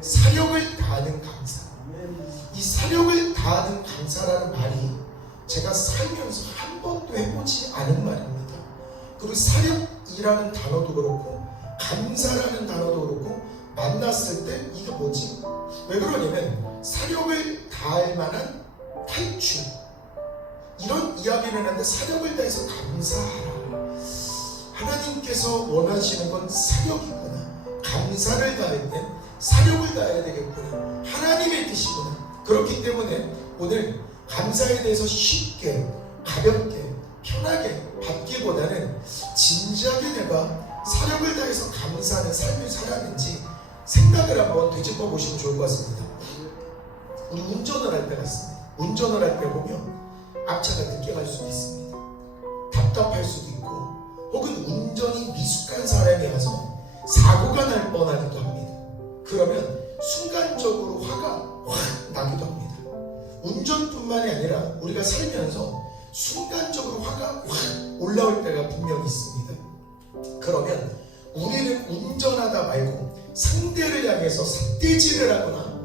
사력을 다하는 감사. 이 사력을 다하는 감사라는 말이 제가 살면서 한 번도 해보지 않은 말입니다. 그리고 사력이라는 단어도 그렇고 감사라는 단어도 그렇고 만났을 때 이게 뭐지? 왜 그러냐면 사력을 다할 만한 탈출, 이런 이야기를 하는데 사력을 다해서 감사하라. 하나님께서 원하시는 건 사력이구나. 감사를 다할 때 사력을 다해야 되겠구나. 하나님의 뜻이구나. 그렇기 때문에 오늘 감사에 대해서 쉽게, 가볍게, 편하게 받기보다는 진지하게 내가 사력을 다해서 감사하는 삶을 살았는지 생각을 한번 되짚어 보시면 좋을 것 같습니다. 우리 운전을 할 때 같습니다. 운전을 할 때 보면 앞차가 늦게 갈 수도 있습니다. 답답할 수도 있고, 혹은 운전이 미숙한 사람이 와서 사고가 날 뻔하기도 합니다. 그러면 순간적으로 화가 확 나기도 합니다. 운전뿐만이 아니라 우리가 살면서 순간적으로 화가 확 올라올 때가 분명히 있습니다. 그러면 우리는 운전하다 말고 상대를 향해서 삿대질을 하거나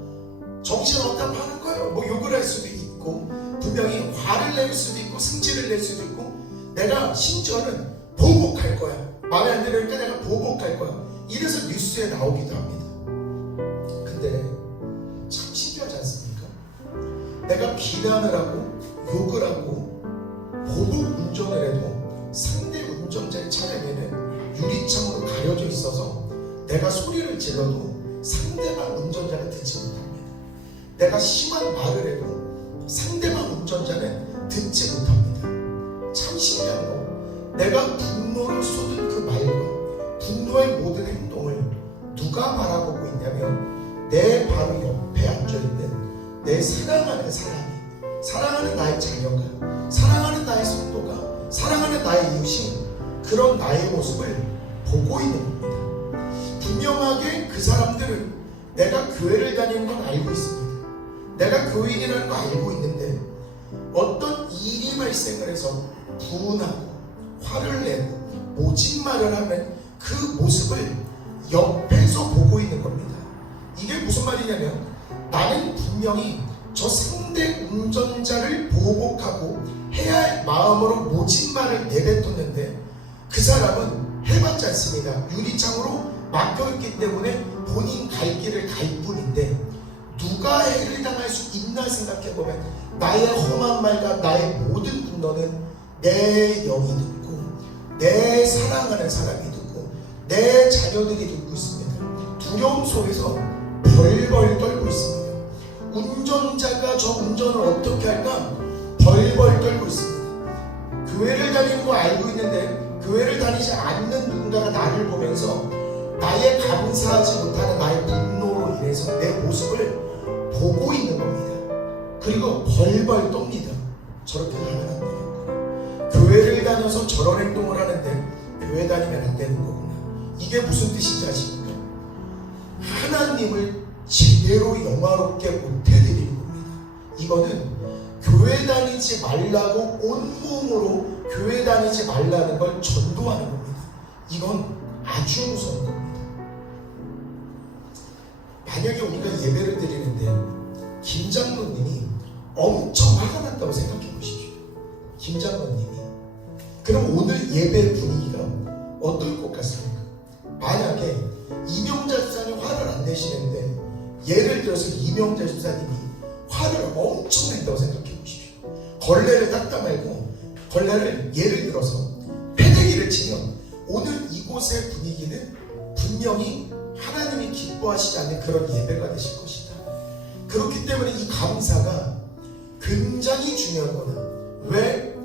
정신없다고 하는 거예요. 뭐 욕을 할 수도 있고, 분명히 화를 낼 수도 있고, 승질을 낼 수도 있고, 내가 심지어는 보복할 거야. 마음에 안 들으니까 내가 보복할 거야. 이래서 뉴스에 나오기도 합니다. 근데 참 신기하지 않습니까? 내가 비난을 하고 욕을 하고 보복 운전을 해도 상대 운전자의 차량에는 유리창으로 가려져 있어서 내가 소리를 질러도 상대방 운전자가 듣지 못합니다. 내가 심한 말을 해도 상대방 운전자는 듣지 못합니다. 참 신기한 거, 내가 분노를 쏟은 그 말과 분노의 모든 행동을 누가 바라보고 있냐면 내 바로 옆에 앉아있는 내 사랑하는 사람이, 사랑하는 나의 자녀가, 사랑하는 나의 성도가, 사랑하는 나의 이웃이 그런 나의 모습을 보고 있는 겁니다. 분명하게 그 사람들은 내가 교회를 다니는 건 알고 있습니다. 내가 교인이라는 거 알고 있는데 어떤 일이 발생을 해서 분하고 화를 내고 모진말을 하면 그 모습을 옆에서 보고 있는 겁니다. 이게 무슨 말이냐면 나는 분명히 저 상대 운전자를 보복하고 해야 할 마음으로 모진말을 내뱉었는데 그 사람은 해봤지 않습니다. 유리창으로 막혀있기 때문에 본인 갈 길을 갈 뿐인데 누가 해를 당할 수 있나 생각해보면 나의 험한 말과 나의 모든 분노는 내 영이 듣고 내 사랑하는 사람이 듣고 내 자녀들이 듣고 있습니다. 두려움 속에서 벌벌 떨고 있습니다. 운전자가 저 운전을 어떻게 할까 벌벌 떨고 있습니다. 교회를 다니는 거 알고 있는데 교회를 다니지 않는 누군가가 나를 보면서 나의 감사하지 못하는 나의 분노로 인해서 내 모습을 보고 있는 겁니다. 그리고 벌벌 떱니다. 저렇게 하면 안 되겠구나. 교회를 다녀서 저런 행동을 하는데 교회 다니면 안 되는 거구나. 이게 무슨 뜻인지 아십니까? 하나님을 제대로 영화롭게 못해드리는 겁니다. 이거는 교회 다니지 말라고 온몸으로 교회 다니지 말라는 걸 전도하는 겁니다. 이건 아주 무서운 겁니다. 만약에 우리가 예배를 드리는데 김 장로님이 엄청 화가 났다고 생각해 보십시오. 김 장로님이. 그럼 오늘 예배 분위기가 어떨 것 같습니까? 만약에 이명자 집사님 화를 안 내시는데 예를 들어서 이명자 집사님이 화를 엄청 냈다고 생각해 보십시오. 걸레를 닦다 말고 걸레를 예를 들어서 패대기를 치면 오늘 이곳의 분위기는 분명히 하나님이 기뻐하시지 않는 그런 예배가 되실 것이다. 그렇기 때문에 이 감사가 굉장히 중요한 거다. 왜?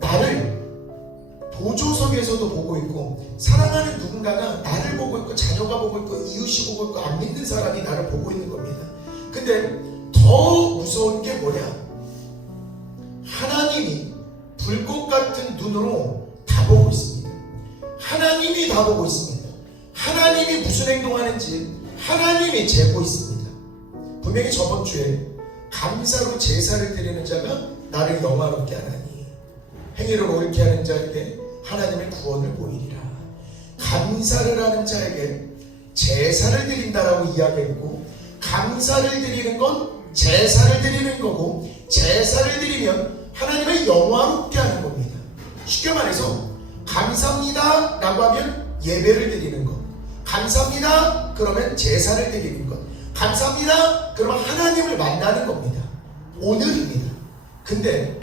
나를 보조석에서도 보고 있고 사랑하는 누군가가 나를 보고 있고 자녀가 보고 있고 이웃이 보고 있고 안 믿는 사람이 나를 보고 있는 겁니다. 근데 더 무서운 게 뭐냐? 하나님이 불꽃 같은 눈으로 다 보고 있습니다. 하나님이 다 보고 있습니다. 하나님이 무슨 행동하는지 하나님이 재고 있습니다. 분명히 저번 주에 감사로 제사를 드리는 자가 나를 영화롭게 하나니 행위를 옳게 하는 자에게 하나님의 구원을 보이리라. 감사를 하는 자에게 제사를 드린다라고 이야기했고, 감사를 드리는 건 제사를 드리는 거고, 제사를 드리면 하나님을 영화롭게 하는 겁니다. 쉽게 말해서 감사합니다 라고 하면 예배를 드리는 것, 감사합니다 그러면 제사를 드리는 것, 감사합니다 그러면 하나님을 만나는 겁니다. 오늘입니다. 근데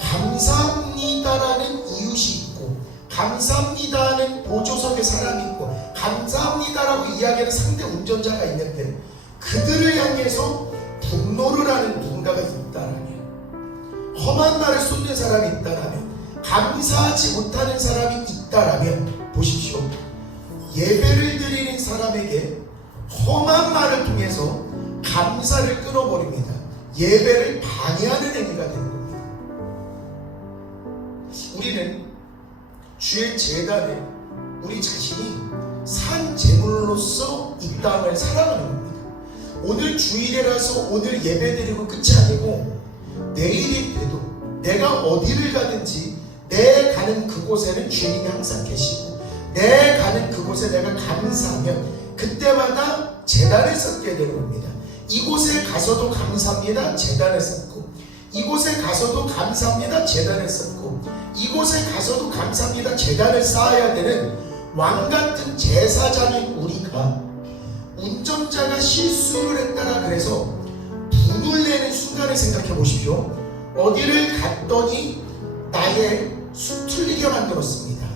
감사합니다라는 이웃이 있고, 감사합니다는 보조석에 사람이 있고, 감사합니다라고 이야기하는 상대 운전자가 있는데, 그들을 향해서 분노를 하는 누군가가 있다라면, 험한 말을 쏟는 사람이 있다라면, 감사하지 못하는 사람이 있다라면, 보십시오. 예배를 드리는 사람에게 험한 말을 통해서 감사를 끊어버립니다. 예배를 방해하는 행위가 되는 겁니다. 우리는 주의 제단에 우리 자신이 산 제물로서 이 땅을 살아가는 겁니다. 오늘 주일이라서 오늘 예배드리고 끝이 아니고, 내일이 돼도 내가 어디를 가든지 내 가는 그곳에는 주님이 항상 계시고, 내 가는 그곳에 내가 감사하면 그때마다 제단을 쌓게 되는 겁니다. 이곳에 가서도 감사합니다, 제단을 쌓고, 이곳에 가서도 감사합니다, 제단을 쌓고, 이곳에 가서도 감사합니다, 제단을 쌓아야 되는 왕같은 제사장인 우리가, 운전자가 실수를 했다라 그래서 분을 내는 순간을 생각해 보십시오. 어디를 갔더니 나의 수틀리게 만들었습니다.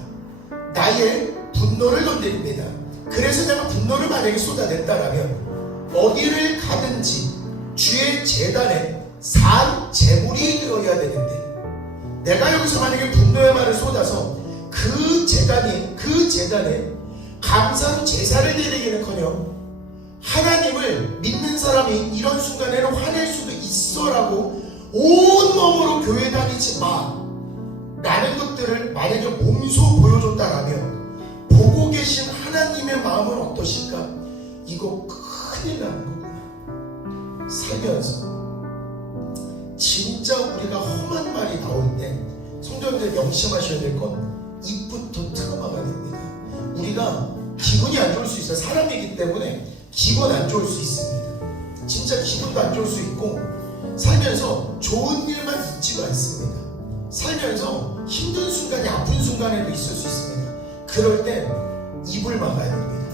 나의 분노를 건드립니다. 그래서 내가 분노를 만약에 쏟아냈다라면 어디를 가든지 주의 제단에 산 제물이 되어야 되는데, 내가 여기서 만약에 분노의 말을 쏟아서 그 제단에 감사로 제사를 드리기는커녕 하나님을 믿는 사람이 이런 순간에는 화낼 수도 있어라고 온몸으로 교회 다니지 마 라는 것들을 만약에 몸소 보여줬다라면, 보고 계신 하나님의 마음은 어떠실까? 이거 큰일 나는 거구나. 살면서 진짜 우리가 험한 말이 나올 때 성도님들 명심하셔야 될 건 입부터 트라우마가 됩니다. 우리가 기분이 안 좋을 수 있어요. 사람이기 때문에 기분 안 좋을 수 있습니다. 진짜 기분도 안 좋을 수 있고, 살면서 좋은 일만 있지도 않습니다. 살면서 힘든 순간이 아픈 순간에도 있을 수 있습니다. 그럴 때 입을 막아야 됩니다.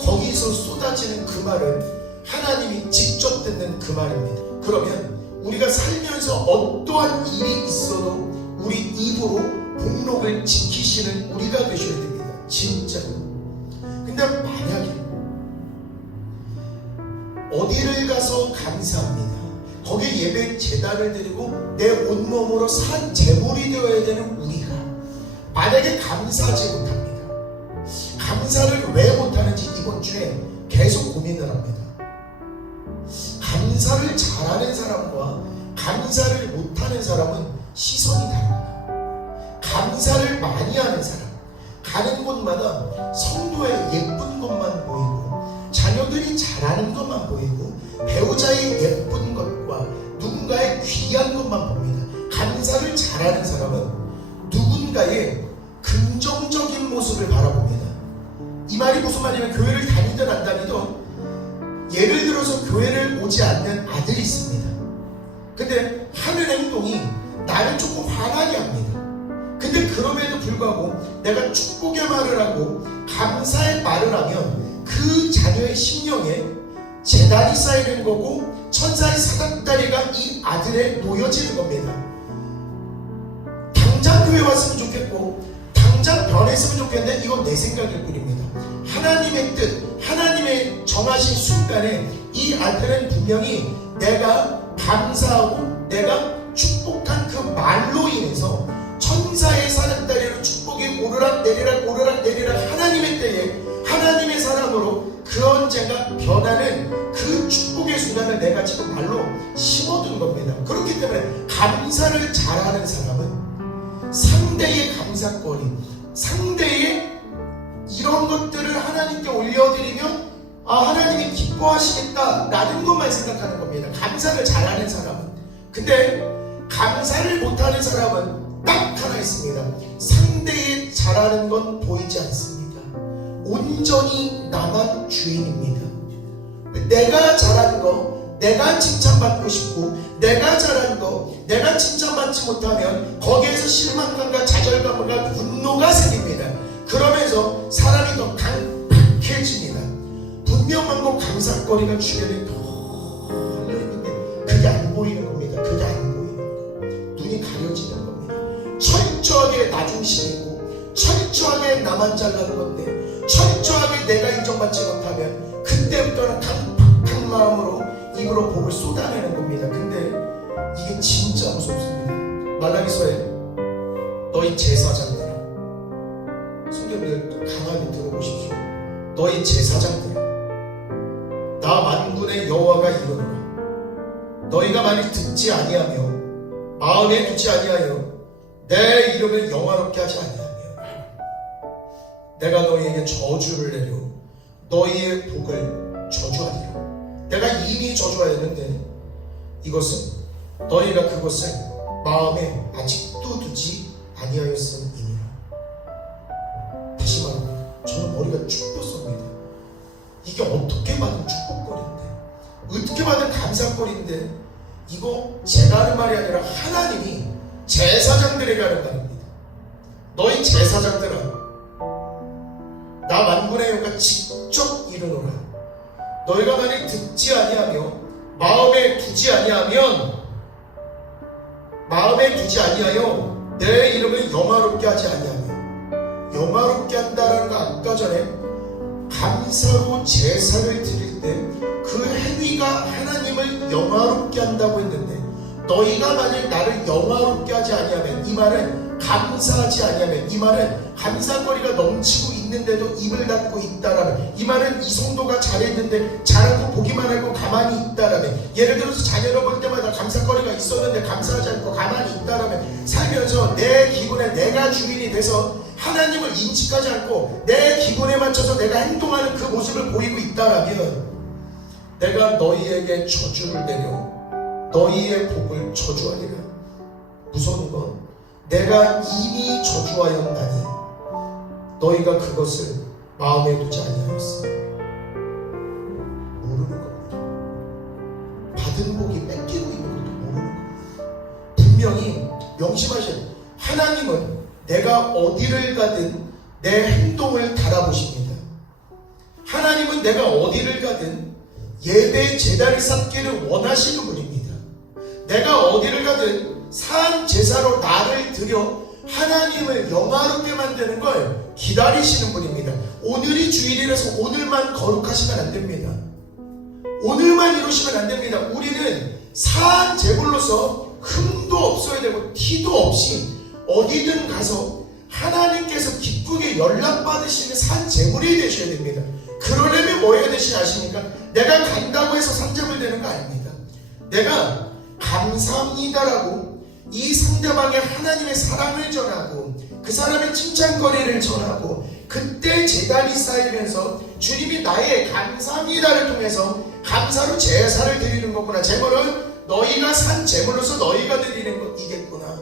거기서 쏟아지는 그 말은 하나님이 직접 듣는 그 말입니다. 그러면 우리가 살면서 어떠한 일이 있어도 우리 입으로 복록을 지키시는 우리가 되셔야 됩니다. 진짜로. 근데 만약에 어디를 가서 감사합니다, 거기에 예배 제단을 드리고 내 온몸으로 산 제물이 되어야 되는 우리가 만약에 감사하지 못합니다. 감사를 왜 못하는지 이번 주에 계속 고민을 합니다. 감사를 잘하는 사람과 감사를 못하는 사람은 시선이 다릅니다. 감사를 많이 하는 사람, 가는 곳마다 성도의 예쁜 것만 보이고, 자녀들이 잘하는 것만 보이고, 배우자의 예쁜 것과 누군가의 귀한 것만 봅니다. 감사를 잘하는 사람은 누군가의 긍정적인 모습을 바라봅니다. 이 말이 무슨 말이냐면, 교회를 다니든 안 다니든 예를 들어서 교회를 오지 않는 아들이 있습니다. 근데 하는 행동이 나를 조금 화나게 합니다. 근데 그럼에도 불구하고 내가 축복의 말을 하고 감사의 말을 하면 그 자녀의 심령에 재단이 쌓이는 거고, 천사의 사닥다리가 이 아들에 놓여지는 겁니다. 당장 교회 왔으면 좋겠고 당장 변했으면 좋겠는데 이건 내 생각일 뿐입니다. 하나님의 뜻, 하나님의 정하신 순간에 이 아들은 분명히 내가 감사하고 내가 축복한 그 말로 인해서 천사의 사닥다리로 축복이 오르락 내리락 오르락 내리락 하나님의 때에 하나님의 사랑으로 그 언젠가 변하는 그 축복의 순간을 내가 지금 말로 심어둔 겁니다. 그렇기 때문에 감사를 잘하는 사람은 상대의 감사거리, 상대의 이런 것들을 하나님께 올려드리면 하나님이 기뻐하시겠다 라는 것만 생각하는 겁니다. 감사를 잘하는 사람은. 근데 감사를 못하는 사람은 딱 하나 있습니다. 상대의 잘하는 건 보이지 않습니다. 온전히 나만 주인입니다. 내가 잘한 거, 내가 칭찬받고 싶고, 내가 잘한 거, 내가 칭찬받지 못하면 거기에서 실망감과 좌절감과 분노가 생깁니다. 그러면서 사람이 더 강팍해집니다. 분명하고 감사거리가 주변에 더 흘러있는데 그게 안 보이는 겁니다. 그게 안 보이는 거. 눈이 가려지는 겁니다. 철저하게 나중심이고 철저하게 나만 잘나는 건데 철저하게 내가 인정받지 못하면 그때부터는 강팍한 마음으로 입으로 복을 쏟아내는 겁니다. 근데 이게 진짜 무섭습니다. 말라기서에 너희 제사장들아, 성경을 강하게 들어보십시오. 너희 제사장들아, 나 만군의 여호와가 이르노라. 너희가 만일 듣지 아니하며 마음에 두지 아니하여 내 이름을 영화롭게 하지 아니하며 내가 너희에게 저주를 내려 너희의 복을 저주하리라. 내가 이미 저주하였는데 이것은 너희가 그것을 마음에 아직도 두지 아니하였음이니라. 다시 말합니다. 저는 머리가 축 떴습니다. 이게 어떻게 받은 축복거리인데, 어떻게 받은 감사거리인데, 이거 제가 하는 말이 아니라 하나님이 제사장들에게 하는 말입니다. 너희 제사장들아, 나 만군의 여호와가 직접 이르노라. 너희가 만일 듣지 아니하며 마음에 두지 아니하여 내 이름을 영화롭게 하지 아니하며, 영화롭게 한다라는 거 아까 전에 감사로 제사를 드릴 때 그 행위가 하나님을 영화롭게 한다고 했는데, 너희가 만일 나를 영화롭게 하지 아니하면, 이 말은 감사하지 아니하면, 이 말은 감사거리가 넘치고 있는데도 입을 닫고 있다라면, 이 말은 이 성도가 잘했는데 잘하고 보기만 하고 가만히 있다라면, 예를 들어서 자녀를 볼 때마다 감사거리가 있었는데 감사하지 않고 가만히 있다라면, 살면서 내 기분에 내가 주인이 돼서 하나님을 인식하지 않고 내 기분에 맞춰서 내가 행동하는 그 모습을 보이고 있다라면, 내가 너희에게 저주를 내려 너희의 복을 저주하리라. 무서운 건 내가 이미 저주하였나니 너희가 그것을 마음에 두지 아니하였으니. 모르는 겁니다. 받은 복이 뺏기고 있는 것도 모르는 겁니다. 분명히 명심하셔야 돼요. 하나님은 내가 어디를 가든 내 행동을 달아보십니다. 하나님은 내가 어디를 가든 예배 제단을 쌓기를 원하시는 분입니다. 내가 어디를 가든 산 제사로 나를 드려 하나님을 영화롭게 만드는 걸 기다리시는 분입니다. 오늘이 주일이라서 오늘만 거룩하시면 안 됩니다. 오늘만 이루시면 안 됩니다. 우리는 산 제물로서 흠도 없어야 되고 티도 없이 어디든 가서 하나님께서 기쁘게 연락받으시는 산 제물이 되셔야 됩니다. 그러려면 뭐 해야 되시지 아십니까? 내가 간다고 해서 상제물 되는 거 아닙니다. 내가 감사합니다라고 이 상대방의 하나님의 사랑을 전하고 그 사람의 칭찬거리를 전하고, 그때 제단이 쌓이면서 주님이 나의 감사합니다를 통해서 감사로 제사를 드리는 거구나. 제물은 너희가 산 제물로서 너희가 드리는 것이겠구나.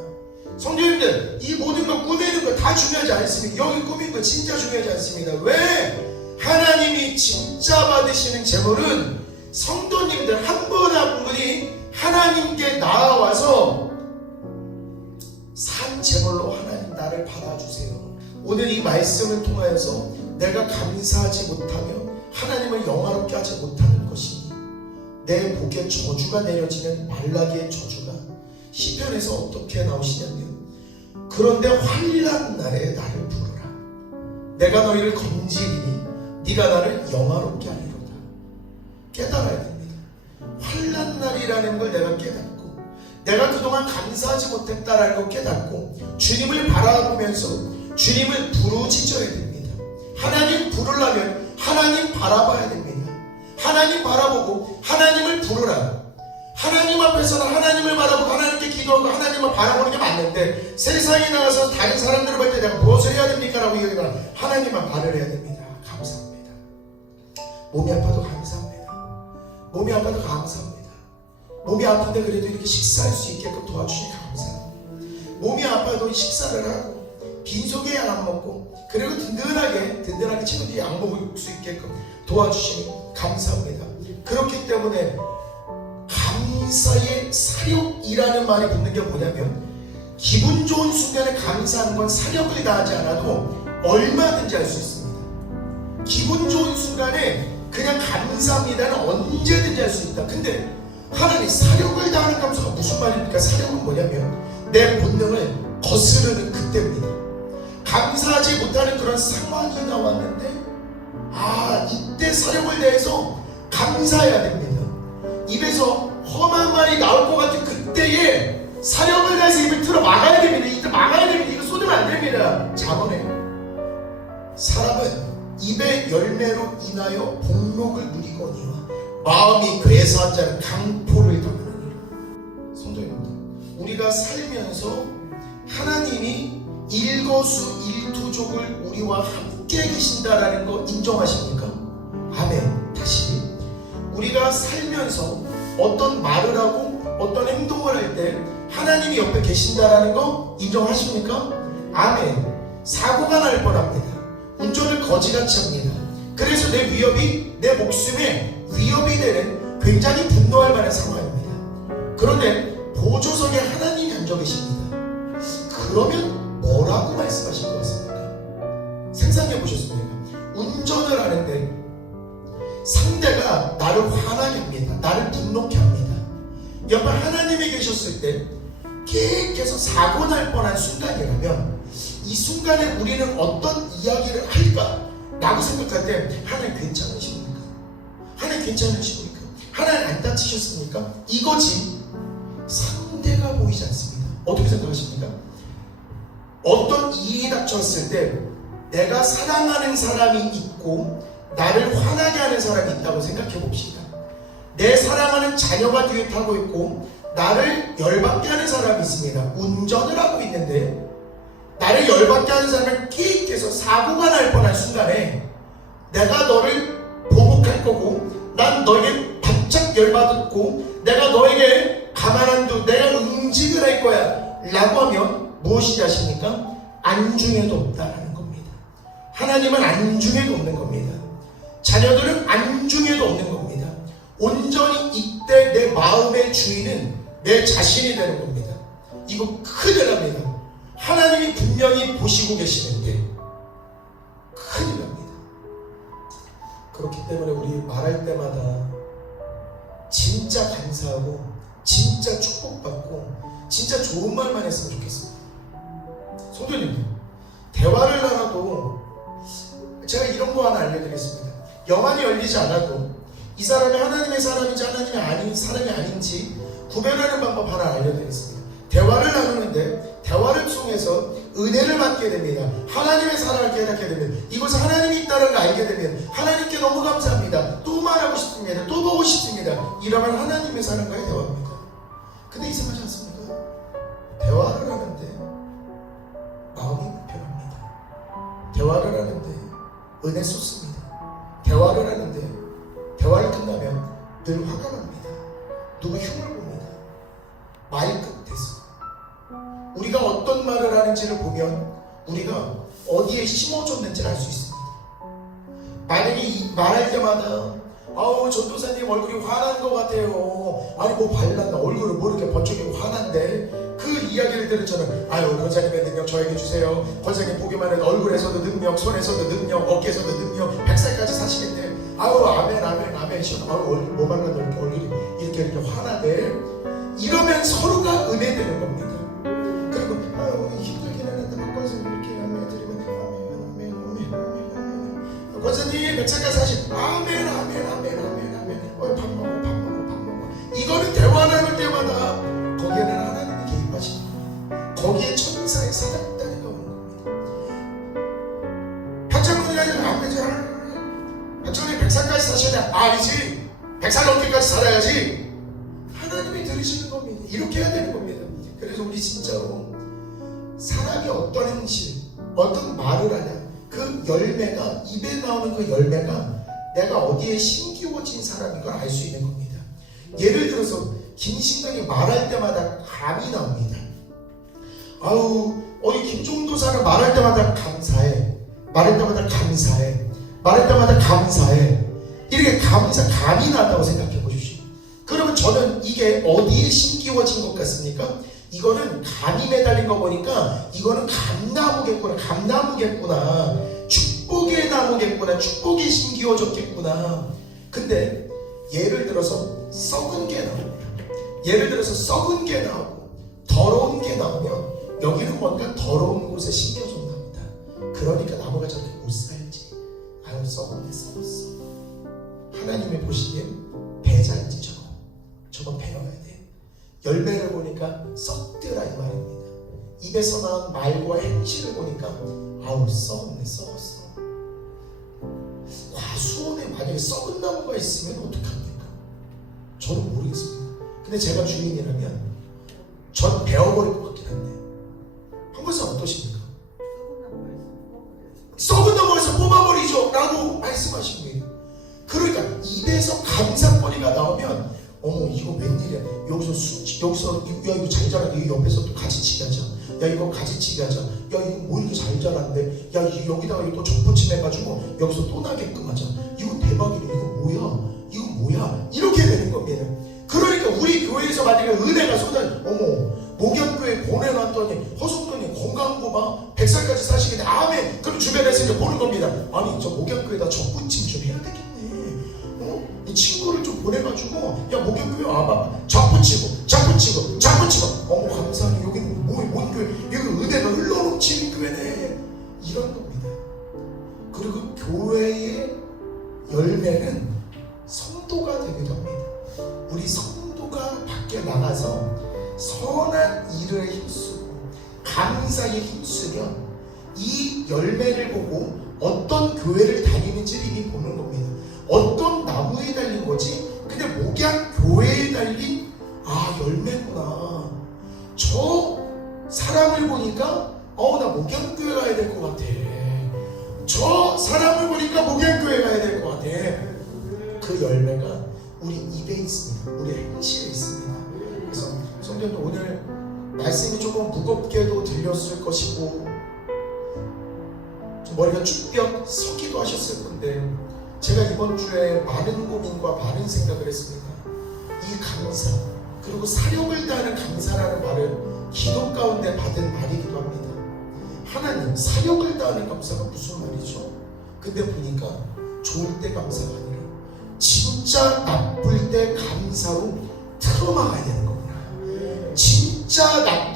성도님들, 이 모든 거 꾸미는 거 다 중요하지 않습니다. 여기 꾸민 거 진짜 중요하지 않습니다. 왜? 하나님이 진짜 받으시는 제물은 성도님들 한 분 한 분이 하나님께 나아와서 산 제물로 하나님 나를 받아주세요. 오늘 이 말씀을 통하여서 내가 감사하지 못하면 하나님을 영화롭게 하지 못하는 것이니 내 복에 저주가 내려지는 말라기의 저주가 시편에서 어떻게 나오시냐면, 그런데 환난 날에 나를 부르라. 내가 너희를 건지리니 네가 나를 영화롭게 하리로다. 깨달아야 됩니다. 환난 날이라는 걸 내가 깨닫고, 내가 그동안 감사하지 못했다라는 걸 깨닫고 주님을 바라보면서 주님을 부르짖어야 됩니다. 하나님 부르려면 하나님 바라봐야 됩니다. 하나님 바라보고 하나님을 부르라. 하나님 앞에서는 하나님을 바라보고 하나님께 기도하고 하나님을 바라보는 게 맞는데, 세상에 나가서 다른 사람들을 볼 때 내가 무엇을 해야 됩니까? 라고 얘기하면 하나님만 바라를 해야 됩니다. 감사합니다. 몸이 아파도 감사합니다. 몸이 아파도 감사합니다. 몸이 아픈데 그래도 이렇게 식사할 수 있게끔 도와주시니 감사합니다. 몸이 아파도 식사를 하고 빈속에 양 안 먹고 그리고 든든하게 친구들이 양 먹을 수 있게끔 도와주시니 감사합니다. 그렇기 때문에 감사의 사력이라는 말이 붙는 게 뭐냐면 기분 좋은 순간에 감사하는 건 사력을 다하지 않아도 얼마든지 할 수 있습니다. 기분 좋은 순간에 그냥 감사합니다는 언제든지 할 수 있다. 근데 하나님 사력을 다하는 감사가 무슨 말입니까? 사력은 뭐냐면 내 본능을 거스르는 그때입니다. 감사하지 못하는 그런 상황이 나왔는데 이때 사력을 다해서 감사해야 됩니다. 입에서 험한 말이 나올 것 같은 그때에 사력을 다해서 입을 틀어 막아야 됩니다. 이때 막아야 됩니다. 이거 쏟으면 안 됩니다. 잠언에 사람은 입의 열매로 인하여 복록을 누리거니와 마음이 괴사한 자는 강포를 당하느니라. 성도입니다. 우리가 살면서 하나님이 일거수일투족을 우리와 함께 계신다라는 거 인정하십니까? 아멘. 다시 우리가 살면서 어떤 말을 하고 어떤 행동을 할 때 하나님이 옆에 계신다라는 거 인정하십니까? 아멘. 사고가 날 뻔합니다. 운전을 거지같이 합니다. 그래서 내 목숨에 위협이 되는 굉장히 분노할 만한 상황입니다. 그런데 보조석에 하나님이 앉아 계십니다. 그러면 뭐라고 말씀하실 것 같습니까? 상상해 보셨습니까? 운전을 하는데 상대가 나를 화나게 합니다. 나를 분노케 합니다. 옆에 하나님이 계셨을 때 계속해서 사고 날 뻔한 순간이라면 이 순간에 우리는 어떤 이야기를 할까? 라고 생각할 때 하나님 괜찮으십니까? 하나님 괜찮으십니까? 하나님 안 다치셨습니까? 이거지. 상대가 보이지 않습니다. 어떻게 생각하십니까? 어떤 일이 닥쳤을 때 내가 사랑하는 사람이 있고 나를 화나게 하는 사람이 있다고 생각해 봅시다. 내 사랑하는 자녀가 뒤에 타고 있고 나를 열받게 하는 사람이 있습니다. 운전을 하고 있는데 나를 열받게 하는 사람을 끼익해서 사고가 날 뻔한 순간에 내가 너를 보복할 거고 난 너에게 바짝 열받았고 내가 너에게 가만 안 두 내가 응징을 할 거야 라고 하면 무엇이지 아십니까? 안중에도 없다라는 겁니다. 하나님은 안중에도 없는 겁니다. 자녀들은 안중에도 없는 겁니다. 온전히 이때 내 마음의 주인은 내 자신이 되는 겁니다. 이거 큰일 납니다. 하나님이 분명히 보시고 계시는데 큰일 납니다. 그렇기 때문에 우리 말할 때마다 진짜 감사하고 진짜 축복받고 진짜 좋은 말만 했으면 좋겠습니다. 성도님들, 대화를 나눠도 제가 이런 거 하나 알려드리겠습니다. 영안이 열리지 않아도 이 사람이 하나님의 사람인지 하나님이 아닌 사람이 아닌지 구별하는 방법 하나 알려드리겠습니다. 대화를 나누는데 대화를 통해서 은혜를 받게 됩니다. 하나님의 사랑을 깨닫게 됩니다. 이곳에 하나님이 있다는 걸 알게 되면 하나님께 너무 감사합니다. 또 말하고 싶습니다. 또 보고 싶습니다. 이러면 하나님의 사랑과의 대화입니다. 근데 이상하지 않습니까? 대화를 하는데 마음이 불편합니다. 대화를 하는데 은혜 쏟습니다. 대화를 하는데 대화를 끝나면 늘 화가 납니다. 누구 흉을 봅니다. 말 끝에서 우리가 어떤 말을 하는지를 보면 우리가 어디에 심어줬는지를 알 수 있습니다. 만약에 말할 때마다 전도사님 얼굴이 화난 것 같아요. 아니 뭐 발랐나 얼굴을 모르게 번쩍이고 화난데 그 이야기를 들은 저는 권사님의 능력 저에게 주세요. 권사님 보기만 해도 얼굴에서도 능력, 손에서도 능력, 어깨에서도 능력, 100살까지 사시겠대. 아멘 아멘 아멘. 얼굴 뭐 발랐나 얼굴이 이렇게 화나대. 이러면 서로가 은혜되는 겁니다. 그리고 힘들긴 하는데 권사님 이렇게 아멘 드리면 아멘 권사님 100살까지 사실 아멘 아멘 아멘 아멘 아멘. 밥 먹어. 이거는 대화 나눌 때마다 거기에는 하나님이 개입하십니다. 거기에 천사의 사닥다리가 오는 겁니다. 박장군이 아니라 박장군이 100살까지 사셔야 돼. 아니지. 100살 넘게까지 살아야지. 하나님이 들으시는 겁니다. 이렇게 해야 되는 겁니다. 그래서 우리 진짜로 사람이 어떤 행실, 어떤 말을 하냐, 그 열매가, 입에 나오는 그 열매가 내가 어디에 심기워진 사람인 걸 알 수 있는 겁니다. 예를 들어서 김신강이 말할 때마다 감이 나옵니다. 이 김종도사는 말할 때마다 감사해, 말할 때마다 감사해, 말할 때마다 감사해. 이렇게 감이 났다고 생각해 보십시오. 그러면 저는 이게 어디에 심기워진 것 같습니까? 이거는 감이 매달린 거 보니까 이거는 감나무겠구나, 축복의 나무겠구나, 축복이 심기워졌겠구나. 근데 예를 들어서 썩은 게 나옵니다. 예를 들어서 썩은 게 나오고 더러운 게 나오면 여기는 뭔가 더러운 곳에 심겨졌나 보다. 그러니까 나무가 저렇게 못 살지. 아유, 썩었네, 썩었어. 하나님이 보시기엔 배자인지 저건 배워야 돼. 열매를 보니까 썩더라 이 말입니다. 입에서 나온 말과 행실을 보니까 아우, 썩었네, 썩었어. 과수원에 만약에 썩은 나무가 있으면 어떡합니까? 저는 모르겠습니다. 근데 제가 주인이라면 전 베어버릴 것 같긴 한데, 한 것은 어떠십니까? 썩은 나무에서 뽑아버리죠 라고 말씀하신 거예요. 그러니까 입에서 감사거리가 나오면 어머, 이거 웬일이야, 여기서 야, 이거 잘 자랐네, 이거 옆에서 또 가지치기 하자, 야, 이거 가지치기 하자, 야, 이거 뭐 이렇게 잘 자랐는데, 야, 여기다가 또 접붙임 해가지고 여기서 또 나게끔 하자, 이거 대박이네, 이거 뭐야 이렇게 되는 겁니다. 그러니까 우리 교회에서 만약에 은혜가 어머, 목양교회 보내놨더니 허송도님 건강한 거 봐, 100살까지 사시겠네, 아멘. 그럼 주변에서 이제 보는 겁니다. 아니, 저 목양교회에다 접붙임 좀 해야 되겠네. 이 친구를 좀 보내가지고, 야, 목양교회 와봐, 잡붙이고 어머, 감사하네, 여기는 뭔 교회, 여기 은혜가 흘러넘치는 교회네, 이런 겁니다. 그리고 교회의 열매는 성도가 되기도 합니다. 우리 성도가 밖에 나가서 선한 일을 힘쓰고 감사에 힘쓰면 이 열매를 보고 어떤 교회를 다니는지를 이미 보는 겁니다. 어떤 나무에 달린 거지? 근데 목양 교회에 달린 열매구나. 저 사람을 보니까 나 목양교회 가야 될 것 같아. 저 사람을 보니까 목양교회 가야 될 것 같아. 그 열매가 우리 입에 있습니다. 우리 행실에 있습니다. 그래서 성도님들, 오늘 말씀이 조금 무겁게도 들렸을 것이고 좀 머리가 쭈뼛 서기도 하셨을 건데, 제가 이번 주에 많은 고민과 많은 생각을 했습니다. 이 감사, 그리고 사력을 다하는 감사라는 말은 기도 가운데 받은 말이기도 합니다. 하나님, 사력을 다하는 감사가 무슨 말이죠? 근데 보니까 좋을 때 감사가 아니라 진짜 나쁠 때 감사로 틀어막아야 되는 거구나. 진짜 나쁠